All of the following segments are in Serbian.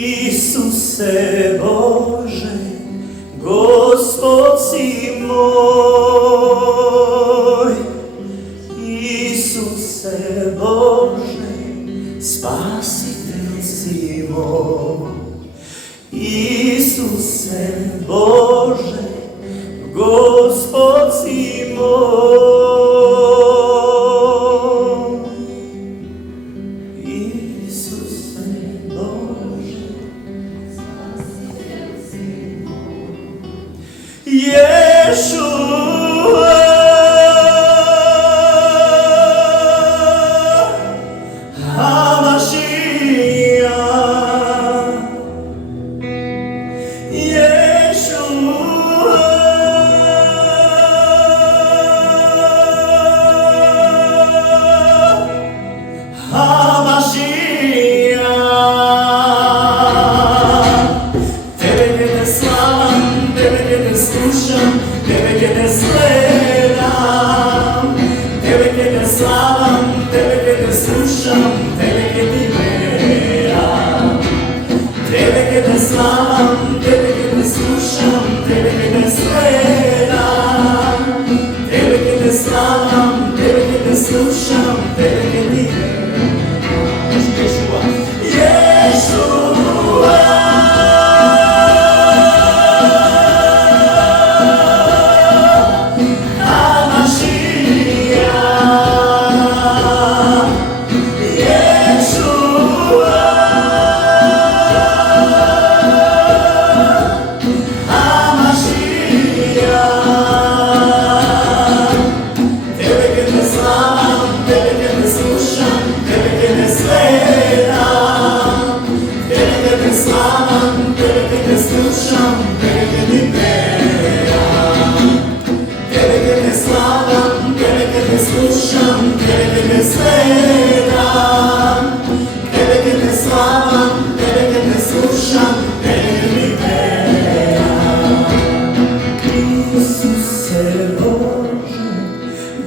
Isuse Bože, Gospod si moj. Isuse Bože, Spasitelj si moj. Isuse Bože, Gospod si moj. Yeshua, HaMashiach, Yeshua, HaMashiach. Tebe te slavam, tebe te slušam, tebe te gledam, tebe te slavam, tebe te slušam, tebe ti veram. Tebe te slavam, tebe te slušam, tebe te gledam, tebe te slavam, tebe te slušam, tebe ti veram. Yeshua, Yeshua.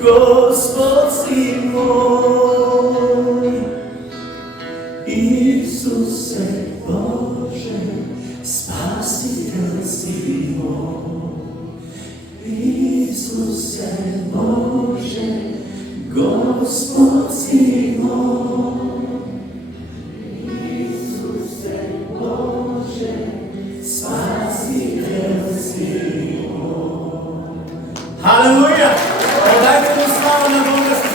Gospod si moj. Isuse Bože, Spasitelj si moj. Isuse Bože, Gospod si moj. Isuse Bože, Spasitelj si moj. Halleluja! Dajte mu slavu na Boga.